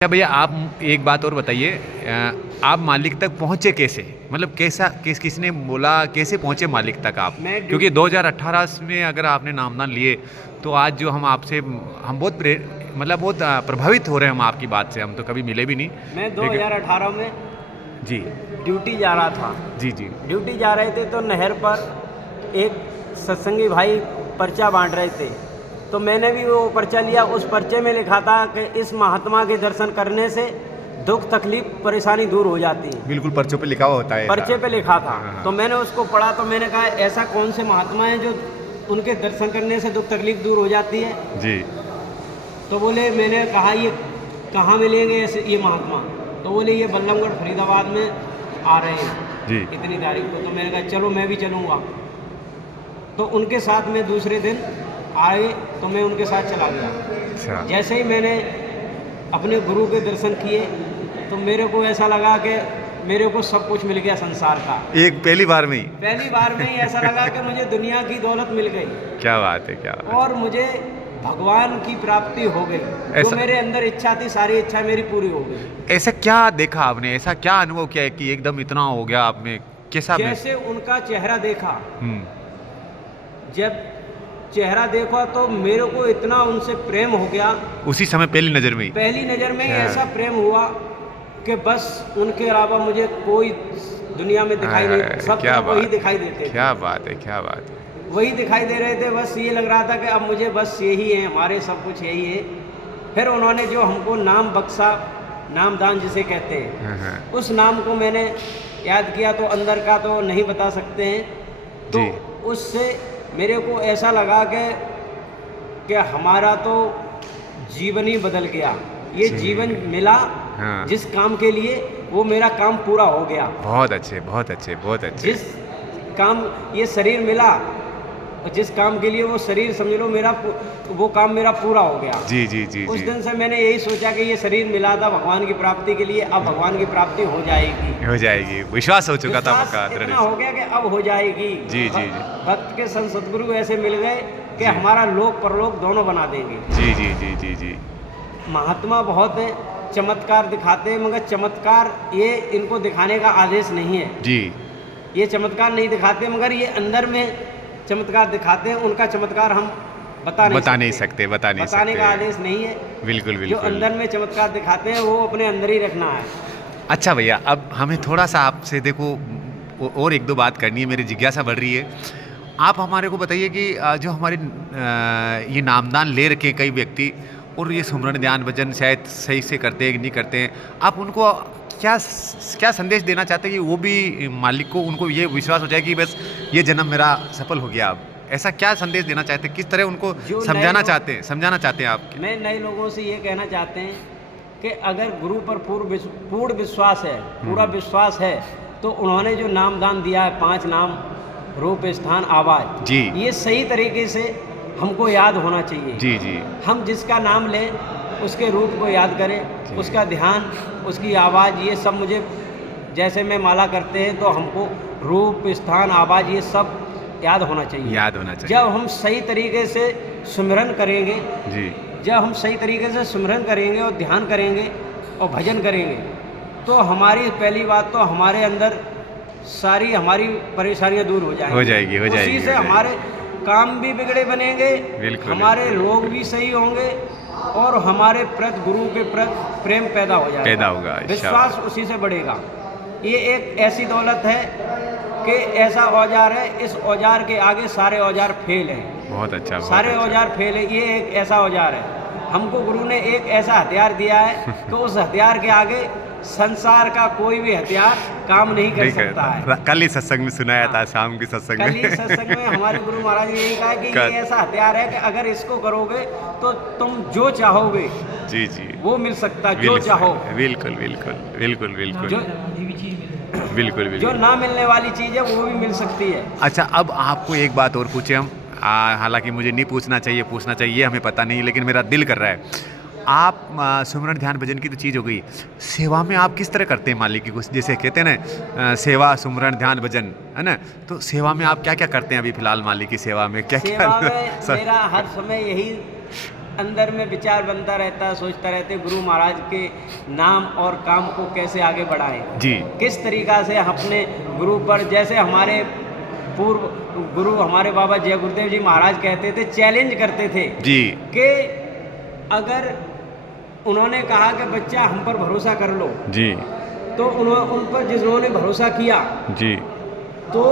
अच्छा भैया, आप एक बात और बताइए, आप मालिक तक पहुँचे कैसे? मतलब कैसा किसने बोला, कैसे पहुँचे मालिक तक आप? मैं ड्यू क्योंकि 2018 में अगर आपने नामदान लिए, तो आज जो हम आपसे हम बहुत मतलब बहुत प्रभावित हो रहे हैं हम आपकी बात से। हम तो कभी मिले भी नहीं, मैं लेकिन 2018 में जी, ड्यूटी जा रहा था। जी, जी। ड्यूटी जा रहे थे तो नहर पर एक सत्संगी भाई पर्चा बांट रहे थे, तो मैंने भी वो पर्चा लिया। उस पर्चे में लिखा था कि इस महात्मा के दर्शन करने से दुख तकलीफ परेशानी दूर हो जाती है। बिल्कुल, पर्चों पे लिखा हुआ होता है ऐसा। पर्चे पे लिखा था। हाँ, हाँ, तो मैंने उसको पढ़ा, तो मैंने कहा ऐसा कौन से महात्मा हैं जो उनके दर्शन करने से दुख तकलीफ दूर हो जाती है। जी, तो बोले, मैंने कहा ये कहाँ मिलेंगे ऐसे ये महात्मा? तो बोले ये बल्लभगढ़ फरीदाबाद में आ रहे हैं जी। इतनी तारीख को। तो मैंने कहा चलो मैं भी चलूँगा। तो उनके साथ में दूसरे दिन आए, तो मैं उनके साथ चला गया। अच्छा। जैसे ही मैंने अपने गुरु के दर्शन किए, तो मेरे को ऐसा लगा कि मेरे को सब कुछ मिल गया संसार का। एक पहली बार में ही? पहली बार में ही ऐसा लगा कि मुझे दुनिया की दौलत मिल गई क्या बात है, क्या बात और मुझे भगवान की प्राप्ति हो गई। जो ऐसा- मेरे अंदर इच्छा थी, सारी इच्छा मेरी पूरी हो गई। है। ऐसा क्या देखा आपने? ऐसा क्या अनुभव किया है कि एकदम इतना हो गया आप में? कैसा जैसे उनका चेहरा देखा, हम्म। जब चेहरा देखा तो मेरे को इतना उनसे प्रेम हो गया। उसी समय पहली नजर में ही? पहली नज़र में ही हाँ। ऐसा प्रेम हुआ कि बस उनके अलावा मुझे कोई दुनिया में दिखाई नहीं, सब क्या तरफ वही बात, दिखाई देते थे। क्या बात है, क्या बात है। वही दिखाई दे रहे थे। बस ये लग रहा था कि अब मुझे बस यही है, हमारे सब कुछ यही है। फिर उन्होंने जो हमको नाम बख्शा, नामदान जिसे कहते हैं, हाँ, हाँ। उस नाम को मैंने याद किया। तो अंदर का तो नहीं बता सकते हैं। तो जी। उससे मेरे को ऐसा लगा कि हमारा तो जीवन ही बदल गया। ये जी। जीवन मिला हाँ। जिस काम के लिए, वो मेरा काम पूरा हो गया। बहुत अच्छे, बहुत अच्छे, बहुत अच्छे। जिस काम ये शरीर मिला, और जिस काम के लिए वो शरीर, समझ लो मेरा वो काम मेरा पूरा हो गया। जी, जी, जी, उस जी। दिन से मैंने यही सोचा कि ये शरीर मिला था भगवान की प्राप्ति के लिए, अब भगवान की प्राप्ति हो जाएगी। हो जाएगी, विश्वास हो चुका था विश्वास आपका इतना दृढ़। हो गया कि अब हो जाएगी। जी, जी, जी। भक्त के संत सदगुरु ऐसे मिल गए कि जी। हमारा लोक परलोक दोनों बना देंगे। जी, जी, जी, जी, जी। महात्मा बहुत है, चमत्कार दिखाते हैं, मगर चमत्कार ये इनको दिखाने का आदेश नहीं है। जी। ये चमत्कार नहीं दिखाते, मगर ये अंदर में चमत्कार दिखाते हैं। उनका चमत्कार हम बता नहीं बताने बताने का आदेश नहीं है। बिल्कुल, जो बिल्कुल। अंदर में चमत्कार दिखाते हैं वो अपने अंदर ही रखना है। अच्छा भैया, अब हमें थोड़ा सा आपसे देखो और एक दो बात करनी है, मेरी जिज्ञासा बढ़ रही है। आप हमारे को बताइए कि जो हमारे ये नामदान ले रखे हैं कई व्यक्ति, और ये सुमरन ध्यान भजन शायद सही से करते हैं कि नहीं करते हैं, आप उनको क्या संदेश देना चाहते हैं कि वो भी मालिक को, उनको ये विश्वास हो जाए कि बस ये जन्म मेरा सफल हो गया? अब ऐसा क्या संदेश देना चाहते हैं? किस तरह उनको जो समझाना चाहते हैं आप? मैं नए लोगों से ये कहना चाहते हैं कि अगर गुरु पर पूर्ण विश्वास है, पूरा विश्वास है, तो उन्होंने जो नामदान दिया है, 5 नाम, रूप, स्थान, आवाज, जी। ये सही तरीके से हमको याद होना चाहिए। जी, जी। हम जिसका नाम लें, उसके रूप को याद करें, उसका ध्यान, उसकी आवाज़, ये सब मुझे, जैसे मैं माला करते हैं तो हमको रूप, स्थान, आवाज़, ये सब याद होना चाहिए। याद होना चाहिए। जब हम सही तरीके से सुमिरन करेंगे, जी। जब हम सही तरीके से सुमिरन करेंगे और ध्यान करेंगे और भजन करेंगे, तो हमारी पहली बात तो हमारे अंदर सारी हमारी परेशानियां दूर हो जाएंगी। हो जाएगी। उसी से हमारे काम भी बिगड़े बनेंगे, बिल्कुल, हमारे बिल्कुल। रोग भी सही होंगे, और हमारे प्रति, गुरु के प्रति प्रेम पैदा हो जाएगा, पैदा होगा, विश्वास उसी से बढ़ेगा। ये एक ऐसी दौलत है कि ऐसा औजार है, इस औजार के आगे सारे औजार फेल हैं। बहुत अच्छा, बहुत सारे अच्छा। औजार फेल है। ये एक ऐसा औजार है, हमको गुरु ने एक ऐसा हथियार दिया है कि उस हथियार के आगे संसार का कोई भी हथियार काम नहीं कर सकता है। कल ही सत्संग में सुनाया था, शाम के सत्संग कल में। ही सत्संग में हमारे गुरु महाराज ने यही कहा कि ये ऐसा हथियार है कि अगर इसको करोगे तो तुम जो चाहोगे जी, जी। वो मिल सकता है, जो चाहो। बिल्कुल, बिल्कुल, बिल्कुल, बिल्कुल। जो बिल्कुल, जो बिल्कुल। ना मिलने वाली चीज़ है वो भी मिल सकती है। अच्छा, अब आपको एक बात और पूछे हम, हालांकि मुझे नहीं पूछना चाहिए, हमें पता नहीं, लेकिन मेरा दिल कर रहा है। आप सुमरन ध्यान भजन की तो चीज़ हो गई, सेवा में आप किस तरह करते हैं मालिक की? कुछ जैसे कहते हैं ना, सेवा, सुमरन ध्यान भजन, है ना, तो सेवा में आप क्या क्या करते हैं अभी फिलहाल मालिक की सेवा में? क्या सेवा क्या में मेरा हर समय यही अंदर में विचार बनता रहता है, सोचता रहते गुरु महाराज के नाम और काम को कैसे आगे बढ़ाएं, जी किस तरीक़ा से अपने गुरु पर, जैसे हमारे पूर्व गुरु हमारे बाबा जय गुरुदेव जी महाराज कहते थे, चैलेंज करते थे जी कि अगर उन्होंने कहा कि बच्चा हम पर भरोसा कर लो, जी तो उन पर जिन्होंने भरोसा किया जी तो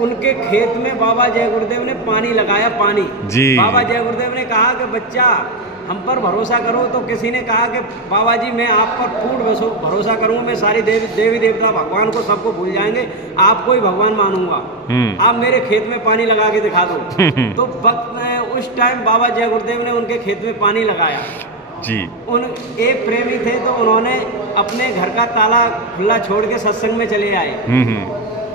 उनके खेत में बाबा जय गुरुदेव ने पानी लगाया, पानी जी बाबा जय गुरुदेव ने कहा कि बच्चा हम पर भरोसा करो, तो किसी ने कहा कि बाबा जी मैं आप पर पूर्ण भरोसा करूँ, मैं सारी देवी देवता भगवान को सबको भूल जाएंगे, आपको ही भगवान मानूंगा, आप मेरे खेत में पानी लगा के दिखा दो। तो वक्त में उस टाइम बाबा जय गुरुदेव ने उनके खेत में पानी लगाया जी। उन एक प्रेमी थे तो उन्होंने अपने घर का ताला खुला छोड़ के सत्संग में चले आए।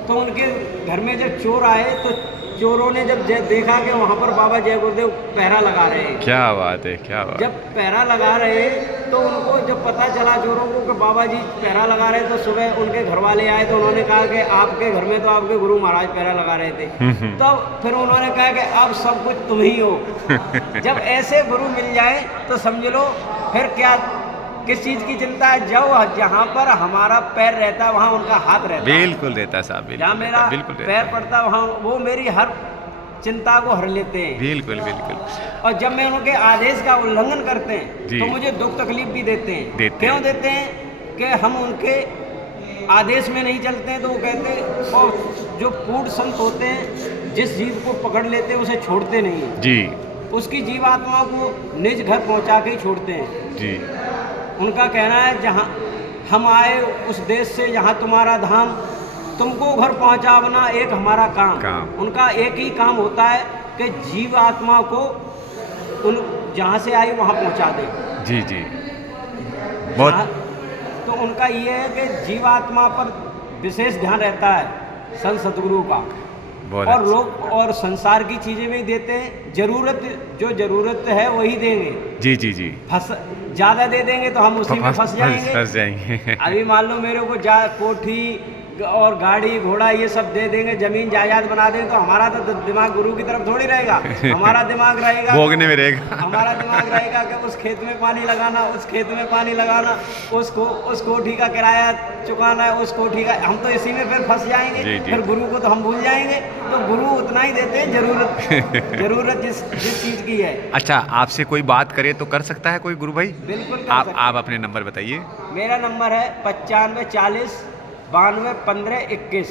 तो उनके घर में जब चोर आए तो चोरों ने जब देखा कि वहाँ पर बाबा जय गुरुदेव पहरा लगा रहे हैं। क्या बात है, क्या बात। जब पहरा लगा रहे तो उनको जब पता चला चोरों को कि बाबा जी पहरा लगा रहे, तो सुबह उनके घर वाले आए तो उन्होंने कहा कि आपके घर में तो आपके गुरु महाराज पहरा लगा रहे थे। तब फिर उन्होंने कहा कि अब सब कुछ तुम ही हो। जब ऐसे गुरु मिल जाए तो समझ लो फिर क्या, किस चीज़ की चिंता है। जहाँ पर हमारा पैर रहता है वहाँ उनका हाथ रहता है। बिल्कुल रहता साहब, जहाँ मेरा पैर पड़ता है वहाँ वो मेरी हर चिंता को हर लेते हैं। बिल्कुल बिल्कुल। और जब मैं उनके आदेश का उल्लंघन करते हैं तो मुझे दुख तकलीफ भी देते हैं। क्यों देते हैं कि हम उनके आदेश में नहीं चलते हैं। तो वो कहते हैं, और जो पूर्ण संत होते हैं जिस जीव को पकड़ लेते हैं उसे छोड़ते नहीं हैं जी, उसकी जीवात्मा को निज घर पहुँचा के ही छोड़ते हैं जी। उनका कहना है जहाँ हम आए उस देश से जहाँ तुम्हारा धाम, तुमको घर पहुँचाना एक हमारा काम। उनका एक ही काम होता है कि जीव आत्मा को उन जहाँ से आई वहाँ पहुँचा दे। जी जी, बहुत। तो उनका ये है कि जीव आत्मा पर विशेष ध्यान रहता है संत सतगुरु का। और लोग और संसार की चीज़ें भी देते हैं, जो ज़रूरत है वही देंगे। जी जी जी। ज़्यादा दे देंगे तो हम उसी में फंस जाएंगे। अभी मान लो मेरे को कोठी और गाड़ी घोड़ा ये सब दे देंगे, जमीन जायदाद बना देंगे, तो हमारा तो दिमाग गुरु की तरफ थोड़ी रहेगा। हमारा दिमाग रहेगा भोगने में रहेगा। हमारा दिमाग रहेगा कि उस खेत में पानी लगाना, उस खेत में पानी लगाना, उस कोठी का किराया चुकाना है, उस कोठी का, हम तो इसी में फिर फंस जाएंगे। जी, जी। फिर गुरु को तो हम भूल जाएंगे। तो गुरु उतना ही देते हैं जरूरत जिस चीज़ की है। अच्छा, आपसे कोई बात करे तो कर सकता है कोई गुरु भाई? बिल्कुल। आप अपने नंबर बताइए। मेरा नंबर है 95 40 92 15 21।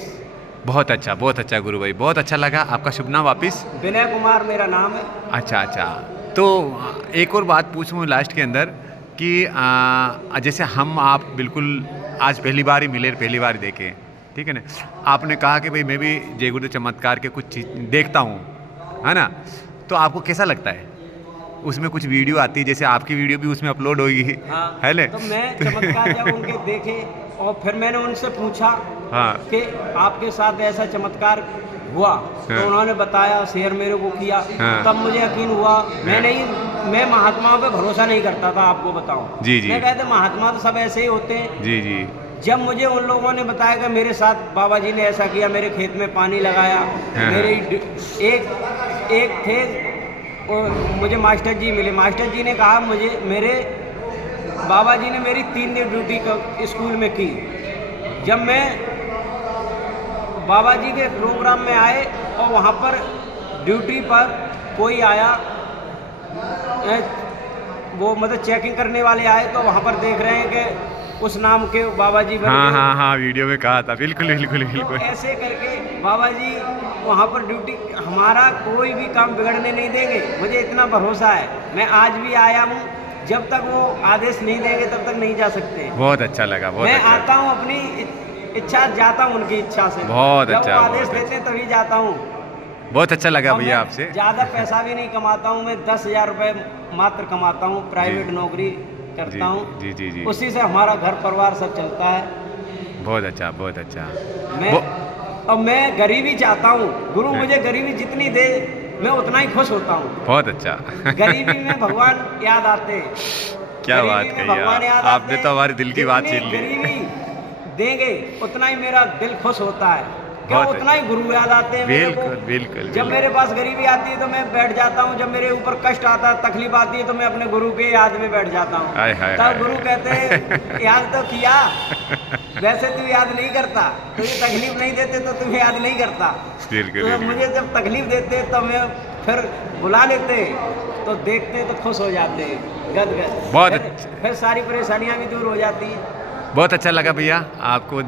बहुत अच्छा गुरु भाई, बहुत अच्छा लगा। आपका शुभ नाम वापिस? विनय कुमार मेरा नाम है। अच्छा। तो एक और बात पूछूँ लास्ट के अंदर कि जैसे हम आप बिल्कुल आज पहली बार ही मिले, पहली बार ही देखे, ठीक है ना। आपने कहा कि भाई मैं भी जय गुरुदेव चमत्कार के कुछ चीज़ देखता हूँ, है ना। तो आपको कैसा लगता है? उसमें कुछ वीडियो आती है, जैसे आपकी वीडियो भी उसमें अपलोड होगी, है ना। तो मैं चमत्कार जब उनके देखे और फिर मैंने उनसे पूछा कि आपके साथ ऐसा चमत्कार हुआ, तो उन्होंने बताया, शेयर मेरे को किया, तब मुझे यकीन हुआ। मैं महात्माओं पे भरोसा नहीं करता था, आपको बताऊं। मैं कहते महात्मा तो सब ऐसे ही होते हैं। जी जी। जब मुझे उन लोगों ने बताया कि मेरे साथ बाबा जी ने ऐसा किया, मेरे खेत में पानी लगाया, मेरे एक थे और मुझे मास्टर जी मिले। मास्टर जी ने कहा मेरे बाबा जी ने मेरी 3 दिन ड्यूटी स्कूल में की। जब मैं बाबा जी के प्रोग्राम में आए और वहाँ पर ड्यूटी पर कोई आया, वो मतलब चेकिंग करने वाले आए, तो वहाँ पर देख रहे हैं कि उस नाम के बाबा जी बन गए। हाँ, वीडियो में कहा था। बिल्कुल। तो ऐसे करके बाबा जी वहाँ पर ड्यूटी, हमारा कोई भी काम बिगड़ने नहीं देंगे, मुझे इतना भरोसा है। मैं आज भी आया हूँ, जब तक वो आदेश नहीं देंगे तब तक नहीं जा सकते। बहुत अच्छा लगा। मैं आता हूँ अपनी इच्छा, जाता हूँ उनकी इच्छा से। बहुत अच्छा। जब वो आदेश देते हैं तभी जाता हूँ। बहुत अच्छा लगा भैया आपसे। ज़्यादा पैसा भी नहीं कमाता हूँ मैं, 10,000 रुपये मात्र कमाता हूँ, प्राइवेट नौकरी करता हूँ। जी। उसी से हमारा घर परिवार सब चलता है। बहुत अच्छा। मैं गरीबी चाहता हूँ, गुरु मुझे गरीबी जितनी दे मैं उतना ही खुश होता हूँ। बहुत अच्छा। गरीबी में भगवान याद आते हैं। क्या बात कही आपने, तो हमारे दिल की बात छीन ली। गरीबी देंगे उतना ही मेरा दिल खुश होता है। क्यों बहुत उतना ही गुरु याद आते हैं मेरे को। बिल्कुल बिल्कुल जब बिल्कुल। मेरे पास गरीबी आती है तो मैं बैठ जाता हूँ, जब मेरे ऊपर कष्ट आता है, तकलीफ आती है, तो मैं अपने गुरु के याद में बैठ जाता हूँ। हाय हाय तब हाय। गुरु कहते हैं याद तो किया, वैसे तू याद नहीं करता, तुझे तकलीफ नहीं देते तो तुम्हें याद नहीं करता। बिल्कुल तो बिल्कुल। मुझे जब तकलीफ देते तो मैं फिर बुला लेते, तो देखते तो खुश हो जाते गदगद। बहुत फिर सारी परेशानियां भी दूर हो जाती हैं। बहुत अच्छा लगा भैया आपको,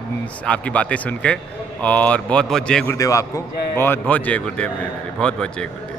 आपकी बातें सुन के, और बहुत बहुत जय गुरुदेव आपको। जय बहुत बहुत जय गुरुदेव मेरे, बहुत बहुत जय गुरुदेव।